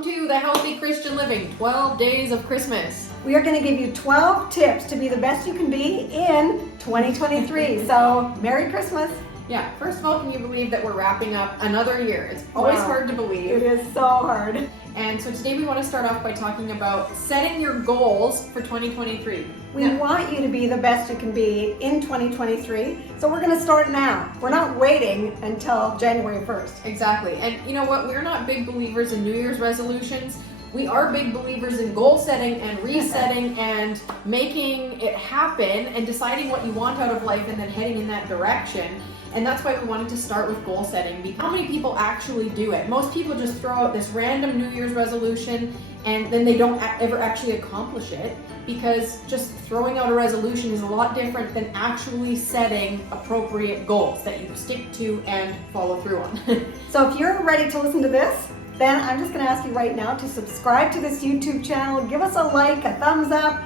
Welcome to the Healthy Christian Living 12 Days of Christmas. We are going to give you 12 tips to be the best you can be in 2023. So, Merry Christmas. Yeah, first of all, can you believe that we're wrapping up another year? It's always hard to believe. It is so hard. And so today we want to start off by talking about setting your goals for 2023. We want you to be the best you can be in 2023. So we're going to start now. We're not waiting until January 1st. Exactly. And you know what? We're not big believers in New Year's resolutions. We are big believers in goal setting and resetting and making it happen and deciding what you want out of life and then heading in that direction. And that's why we wanted to start with goal setting. Because how many people actually do it? Most people just throw out this random New Year's resolution and then they don't ever actually accomplish it, because just throwing out a resolution is a lot different than actually setting appropriate goals that you stick to and follow through on. So if you're ready to listen to this, then I'm just going to ask you right now to subscribe to this YouTube channel, give us a like, a thumbs up,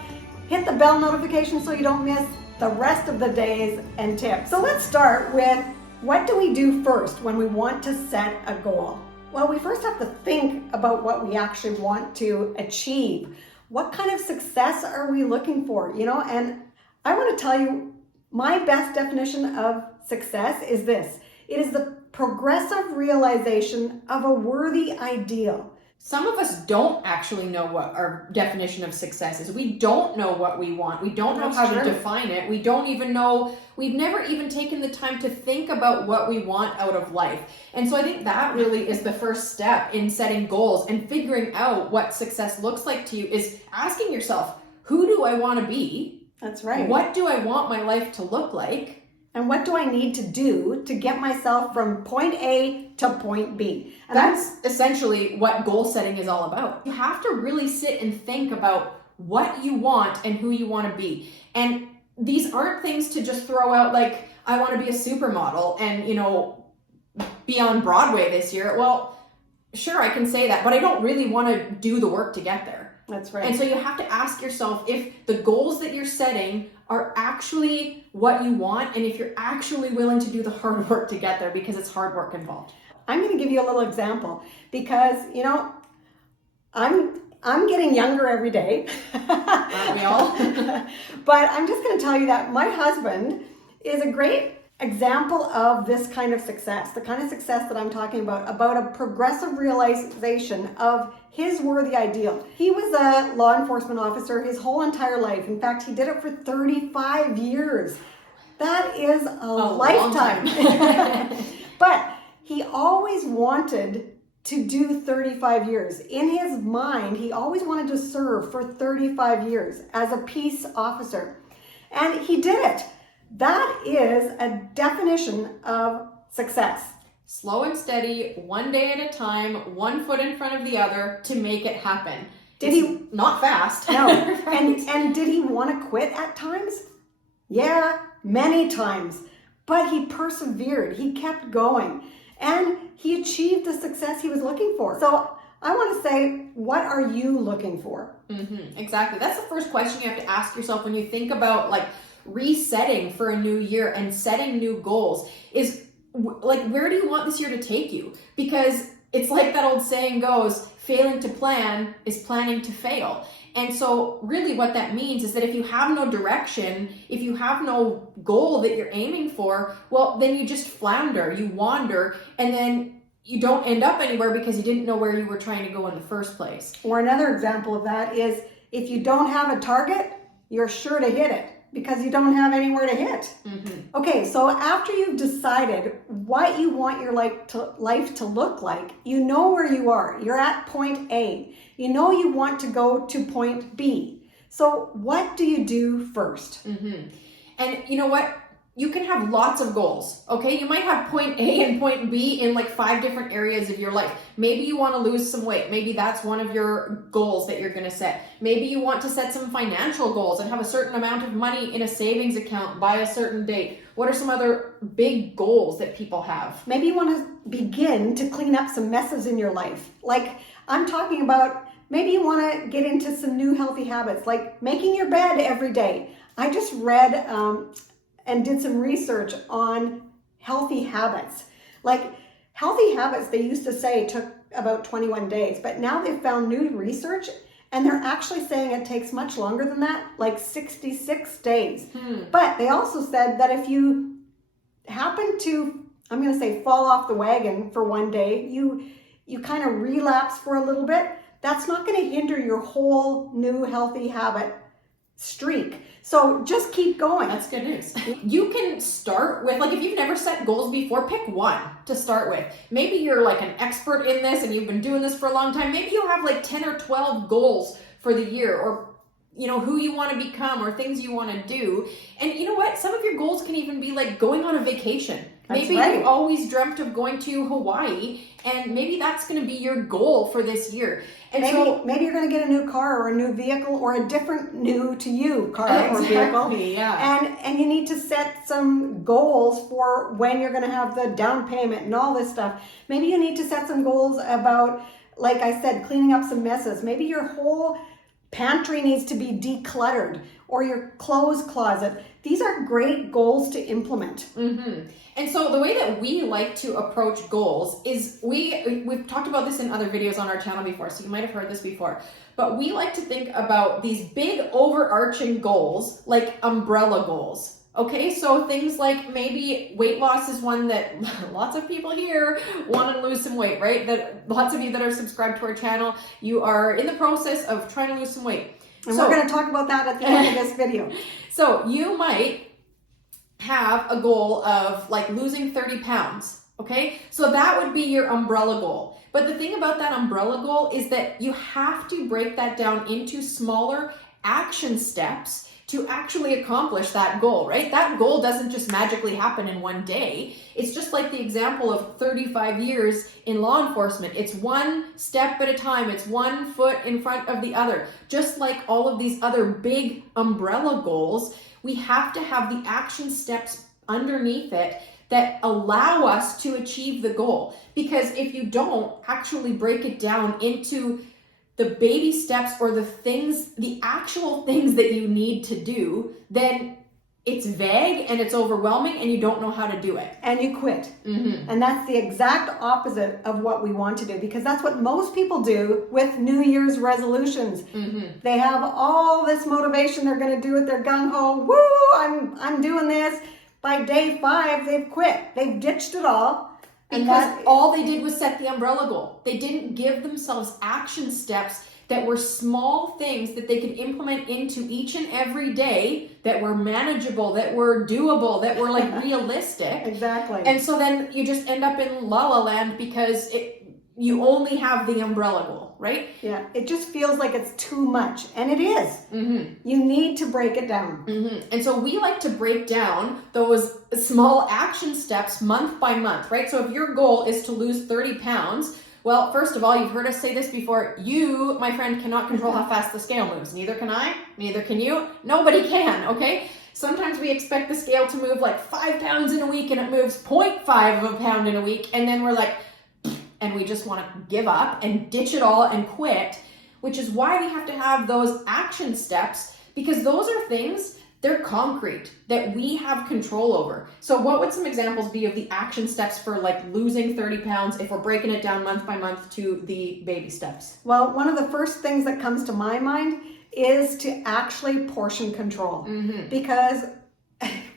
hit the bell notification so you don't miss the rest of the days and tips. So let's start with, what do we do first when we want to set a goal? Well, we first have to think about what we actually want to achieve. What kind of success are we looking for? And I want to tell you, my best definition of success is this. It is the progressive realization of a worthy ideal. Some of us don't actually know what our definition of success is. We don't know what we want. We don't know how to define it. We don't even know, we've never even taken the time to think about what we want out of life. And so I think that really is the first step in setting goals and figuring out what success looks like to you, is asking yourself, who do I want to be? That's right. What do I want my life to look like? And what do I need to do to get myself from point A to point B? And that's essentially what goal setting is all about. You have to really sit and think about what you want and who you want to be. And these aren't things to just throw out like, I want to be a supermodel and, be on Broadway this year. Well, sure, I can say that, but I don't really want to do the work to get there. That's right. And so you have to ask yourself if the goals that you're setting are actually what you want, and if you're actually willing to do the hard work to get there, because it's hard work involved. I'm going to give you a little example because, I'm getting younger every day. Aren't we all? But I'm just going to tell you that my husband is a great example of this kind of success, the kind of success that I'm talking about a progressive realization of his worthy ideal. He was a law enforcement officer his whole entire life. In fact, he did it for 35 years. That is a lifetime. But he always wanted to do 35 years. In his mind, he always wanted to serve for 35 years as a peace officer. And he did it. That is a definition of success. Slow and steady, one day at a time, one foot in front of the other to make it happen. Not fast. No. And did he want to quit at times? Yeah, many times. But he persevered. He kept going. And he achieved the success he was looking for. So I want to say, what are you looking for? Exactly. That's the first question you have to ask yourself when you think about resetting for a new year and setting new goals, is where do you want this year to take you? Because it's like that old saying goes, failing to plan is planning to fail. And so really what that means is that if you have no direction, if you have no goal that you're aiming for, well, then you just flounder, you wander, and then you don't end up anywhere because you didn't know where you were trying to go in the first place. Or another example of that is, if you don't have a target, you're sure to hit it, because you don't have anywhere to hit. Okay, so after you've decided what you want your life to look like, you know where you are. You're at point A. You know you want to go to point B. So what do you do first? And you know what? You can have lots of goals, okay? You might have point A and point B in 5 different areas of your life. Maybe you want to lose some weight. Maybe that's one of your goals that you're going to set. Maybe you want to set some financial goals and have a certain amount of money in a savings account by a certain date. What are some other big goals that people have? Maybe you want to begin to clean up some messes in your life. I'm talking about, maybe you want to get into some new healthy habits, like making your bed every day. I just read and did some research on healthy habits. Healthy habits, they used to say, took about 21 days. But now they've found new research, and they're actually saying it takes much longer than that, like 66 days. But they also said that if you happen to, I'm going to say, fall off the wagon for one day, you kind of relapse for a little bit, that's not going to hinder your whole new healthy habit streak. So just keep going. That's good news. You can start with, like, if you've never set goals before, pick one to start with. Maybe you're like an expert in this and you've been doing this for a long time. Maybe you have like 10 or 12 goals for the year, or who you want to become, or things you want to do. And you know what? Some of your goals can even be like going on a vacation. Maybe you always dreamt of going to Hawaii, and maybe that's going to be your goal for this year. And maybe you're going to get a new car or a new vehicle, or a different new to you car or vehicle. Yeah. And you need to set some goals for when you're going to have the down payment and all this stuff. Maybe you need to set some goals about, like I said, cleaning up some messes. Maybe your whole pantry needs to be decluttered, or your clothes closet. These are great goals to implement. And so the way that we like to approach goals is we've talked about this in other videos on our channel before, so you might have heard this before, but we like to think about these big overarching goals like umbrella goals. Okay, so things like maybe weight loss is one that lots of people here want to lose some weight, right? That lots of you that are subscribed to our channel, you are in the process of trying to lose some weight. And we're going to talk about that at the end of this video. So you might have a goal of like losing 30 pounds, okay? So that would be your umbrella goal. But the thing about that umbrella goal is that you have to break that down into smaller action steps to actually accomplish that goal, right? That goal doesn't just magically happen in one day. It's just like the example of 35 years in law enforcement. It's one step at a time. It's one foot in front of the other. Just like all of these other big umbrella goals, we have to have the action steps underneath it that allow us to achieve the goal. Because if you don't actually break it down into the baby steps or the actual things that you need to do, then it's vague and it's overwhelming and you don't know how to do it. And you quit. And that's the exact opposite of what we want to do, because that's what most people do with New Year's resolutions. They have all this motivation, they're going to do it, they're gung-ho, woo, I'm doing this. By day 5, they've quit. They've ditched it all. Because all they did was set the umbrella goal. They didn't give themselves action steps that were small things that they could implement into each and every day, that were manageable, that were doable, that were like realistic. Exactly. And so then you just end up in la la land because you only have the umbrella goal, right? Yeah, it just feels like it's too much, and it is. You need to break it down. And so we like to break down those small action steps month by month, right? So if your goal is to lose 30 pounds, well, first of all, you've heard us say this before, you, my friend, cannot control how fast the scale moves. Neither can I, neither can you, nobody can, okay? Sometimes we expect the scale to move like 5 pounds in a week and it moves 0.5 of a pound in a week, and then we're like, and we just want to give up and ditch it all and quit, which is why we have to have those action steps, because those are things, they're concrete, that we have control over. So what would some examples be of the action steps for like losing 30 pounds if we're breaking it down month by month to the baby steps? Well, one of the first things that comes to my mind is to actually portion control, because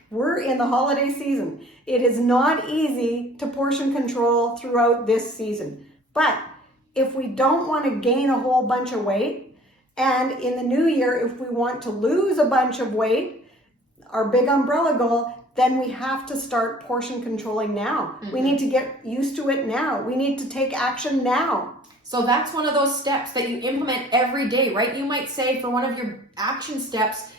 we're in the holiday season. It is not easy to portion control throughout this season. But if we don't want to gain a whole bunch of weight, and in the new year, if we want to lose a bunch of weight, our big umbrella goal, then we have to start portion controlling now. We need to get used to it now. We need to take action now. So that's one of those steps that you implement every day, right? You might say for one of your action steps,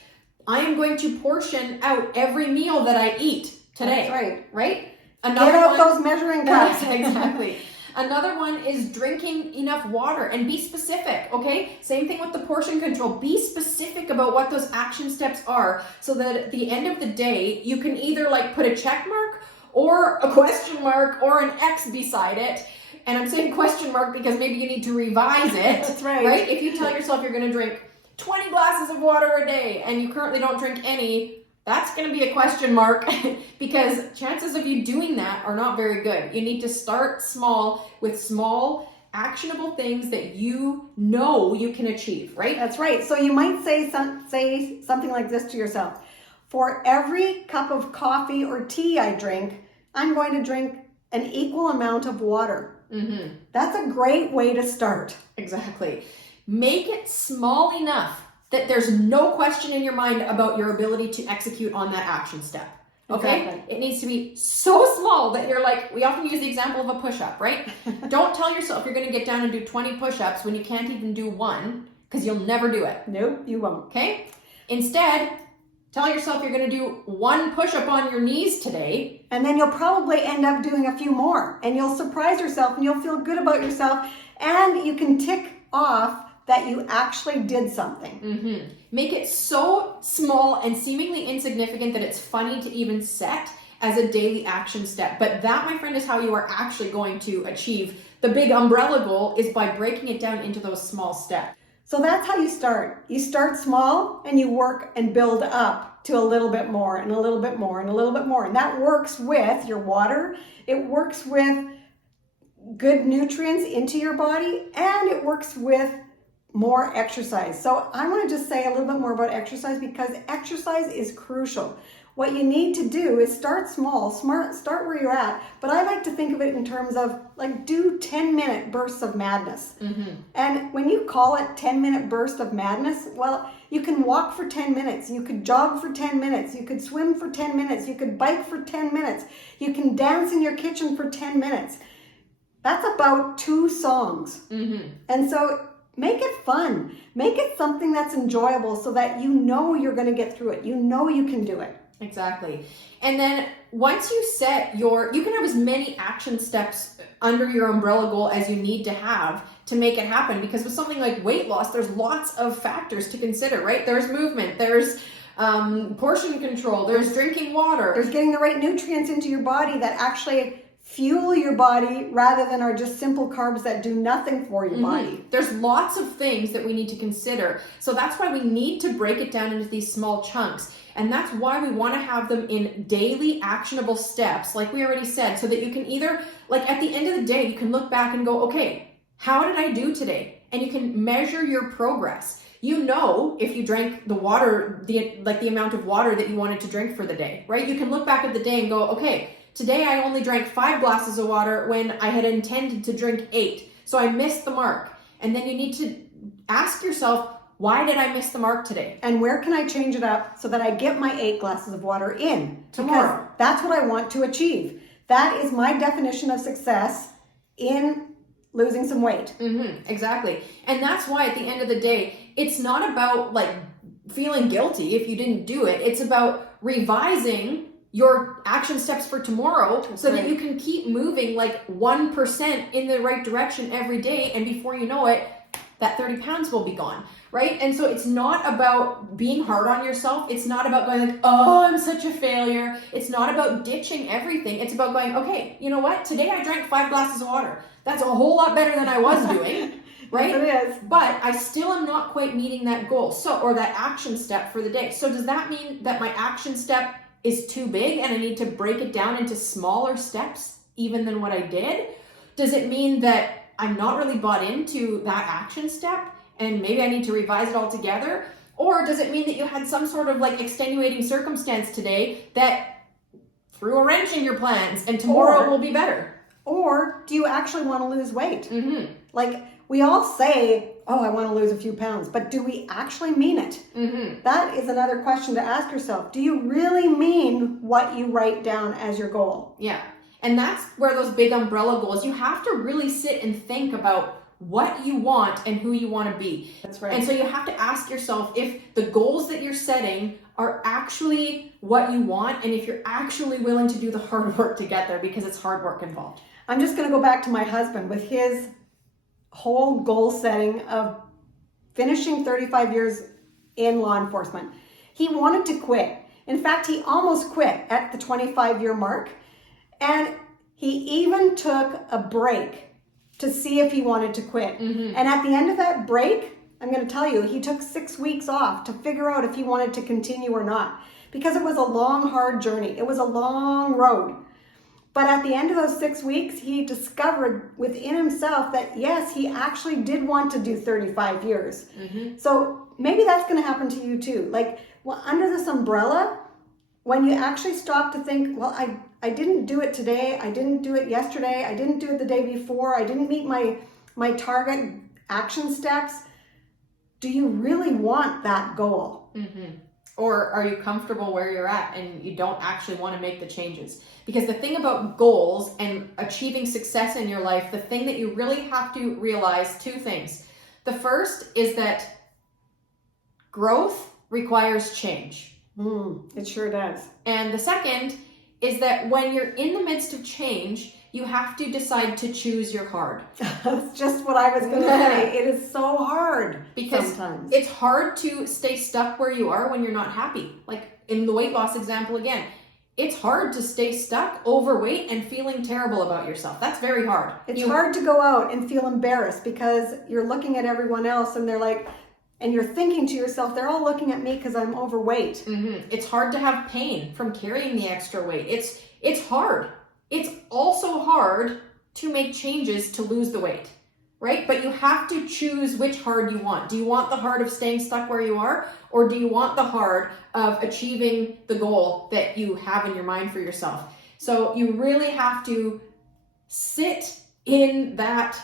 I am going to portion out every meal that I eat today. That's right? Get out those measuring cups. Exactly. Another one is drinking enough water, and be specific, okay? Same thing with the portion control. Be specific about what those action steps are, so that at the end of the day, you can either like put a check mark or a question mark or an X beside it. And I'm saying question mark because maybe you need to revise it. That's right. Right? If you tell yourself you're going to drink 20 glasses of water a day and you currently don't drink any, that's going to be a question mark because chances of you doing that are not very good. You need to start small with small actionable things that you know you can achieve, right? That's right. So you might say something like this to yourself. For every cup of coffee or tea I drink, I'm going to drink an equal amount of water. Mm-hmm. That's a great way to start. Exactly. Make it small enough that there's no question in your mind about your ability to execute on that action step. Okay? Exactly. It needs to be so small that you're like, we often use the example of a push-up, right? Don't tell yourself you're going to get down and do 20 push-ups when you can't even do one, because you'll never do it. Nope, you won't. Okay? Instead, tell yourself you're going to do one push-up on your knees today. And then you'll probably end up doing a few more. And you'll surprise yourself and you'll feel good about yourself. And you can tick off that you actually did something. Mm-hmm. Make it so small and seemingly insignificant that it's funny to even set as a daily action step. But that, my friend, is how you are actually going to achieve the big umbrella goal, is by breaking it down into those small steps. So that's how you start. You start small and you work and build up to a little bit more and a little bit more and a little bit more. And that works with your water. It works with good nutrients into your body, and it works with more exercise. So I want to just say a little bit more about exercise, because exercise is crucial. What you need to do is start small, start where you're at. But I like to think of it in terms of like, do 10-minute bursts of madness. Mm-hmm. And when you call it 10-minute burst of madness, well, you can walk for 10 minutes. You could jog for 10 minutes. You could swim for 10 minutes. You could bike for 10 minutes. You can dance in your kitchen for 10 minutes. That's about 2 songs. Mm-hmm. And so make it fun. Make it something that's enjoyable so that you know you're going to get through it. You know you can do it. Exactly. And then once you set you can have as many action steps under your umbrella goal as you need to have to make it happen. Because with something like weight loss, there's lots of factors to consider, right? There's movement, there's portion control, there's drinking water. There's getting the right nutrients into your body that actually fuel your body rather than are just simple carbs that do nothing for your body. There's lots of things that we need to consider. So that's why we need to break it down into these small chunks. And that's why we want to have them in daily actionable steps, like we already said, so that you can either, like at the end of the day, you can look back and go, okay, how did I do today? And you can measure your progress. You know, if you drank the water, the amount of water that you wanted to drink for the day, right? You can look back at the day and go, okay, today I only drank 5 glasses of water when I had intended to drink 8. So I missed the mark. And then you need to ask yourself, why did I miss the mark today? And where can I change it up so that I get my 8 glasses of water in tomorrow? Because that's what I want to achieve. That is my definition of success in losing some weight. Mm-hmm, exactly. And that's why at the end of the day, it's not about like feeling guilty if you didn't do it. It's about revising your action steps for tomorrow so that you can keep moving like 1% in the right direction every day. And before you know it, that 30 pounds will be gone, right? And so it's not about being hard on yourself. It's not about going like, oh, I'm such a failure. It's not about ditching everything. It's about going, okay, you know what? Today I drank 5 glasses of water. That's a whole lot better than I was doing, right? Yes, it is. But I still am not quite meeting that goal, or that action step for the day. So does that mean that my action step is too big and I need to break it down into smaller steps even than what I did? Does it mean that I'm not really bought into that action step and maybe I need to revise it all together? Or does it mean that you had some sort of like extenuating circumstance today that threw a wrench in your plans and tomorrow will be better? Or do you actually want to lose weight? Mm-hmm. Like we all say, oh, I want to lose a few pounds, but do we actually mean it? Mm-hmm. That is another question to ask yourself. Do you really mean what you write down as your goal? Yeah. And that's where those big umbrella goals, you have to really sit and think about what you want and who you want to be. That's right. And so you have to ask yourself if the goals that you're setting are actually what you want and if you're actually willing to do the hard work to get there, because it's hard work involved. I'm just going to go back to my husband with his whole goal setting of finishing 35 years in law enforcement. He wanted to quit. In fact, he almost quit at the 25-year mark. And he even took a break to see if he wanted to quit. Mm-hmm. And at the end of that break, I'm going to tell you, he took 6 weeks off to figure out if he wanted to continue or not. Because it was a long, hard journey. It was a long road. But at the end of those 6 weeks, he discovered within himself that yes, he actually did want to do 35 years. So maybe that's going to happen to you too. Like, well, under this umbrella, when you actually stop to think, well, I didn't do it today, I didn't do it yesterday, I didn't do it the day before, I didn't meet my target action steps. Do you really want that goal? Or are you comfortable where you're at and you don't actually want to make the changes? Because the thing about goals and achieving success in your life, the thing that you really have to realize, two things. The first is that growth requires change. It sure does. And the second is that when you're in the midst of change, you have to decide to choose your hard. That's just what I was going to say. It is so hard because sometimes. It's hard to stay stuck where you are when you're not happy. Like in the weight loss example again, it's hard to stay stuck, overweight, and feeling terrible about yourself. That's very hard. It's hard to go out and feel embarrassed because you're looking at everyone else and they're like, and you're thinking to yourself, they're all looking at me because I'm overweight. It's hard to have pain from carrying the extra weight. It's hard. It's also hard to make changes to lose the weight, right? But you have to choose which hard you want. Do you want the hard of staying stuck where you are? Or do you want the hard of achieving the goal that you have in your mind for yourself? So you really have to sit in that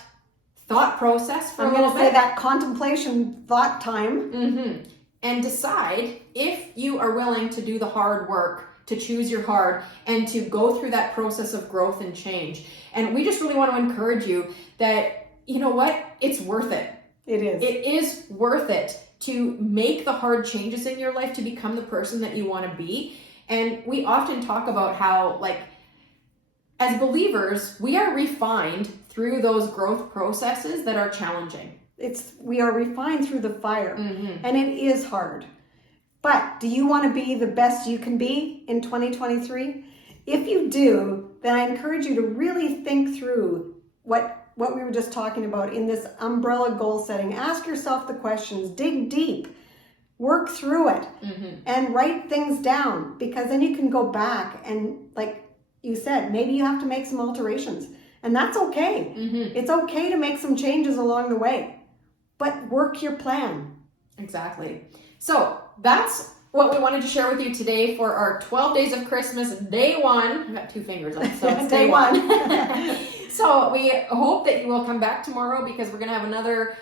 thought process for a little bit. I'm going to say that contemplation thought time. And decide if you are willing to do the hard work, to choose your hard, and to go through that process of growth and change. And we just really want to encourage you that, you know what, it's worth it. It is. It is worth it to make the hard changes in your life to become the person that you want to be. And we often talk about how, like, as believers, we are refined through those growth processes that are challenging. We are refined through the fire, and it is hard. But do you want to be the best you can be in 2023? If you do, then I encourage you to really think through what we were just talking about in this umbrella goal setting. Ask yourself the questions, dig deep, work through it, and write things down, because then you can go back and, like you said, maybe you have to make some alterations, and that's okay. It's okay to make some changes along the way, but work your plan. Exactly. So that's what we wanted to share with you today for our 12 days of Christmas, day one. I've got two fingers up, so it's day one. So we hope that you will come back tomorrow, because we're going to have another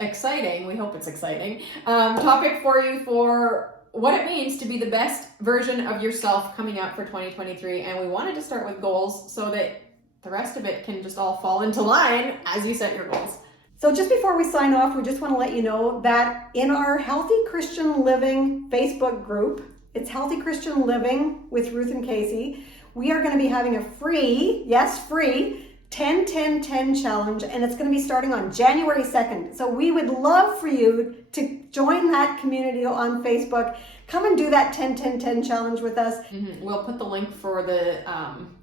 exciting, we hope it's exciting, topic for you for what it means to be the best version of yourself coming up for 2023. And we wanted to start with goals so that the rest of it can just all fall into line as you set your goals. So just before we sign off, we just want to let you know that in our Healthy Christian Living Facebook group, it's Healthy Christian Living with Ruth and Casey, we are going to be having a free 10-10-10 challenge, and it's going to be starting on January 2nd. So we would love for you to join that community on Facebook. Come and do that 10-10-10 challenge with us. We'll put the link for the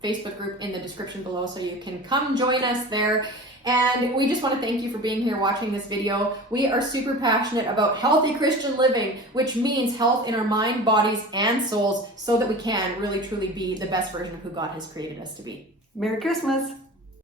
Facebook group in the description below, so you can come join us there. And we just want to thank you for being here watching this video. We are super passionate about healthy Christian living, which means health in our mind, bodies, and souls, so that we can really truly be the best version of who God has created us to be. Merry Christmas.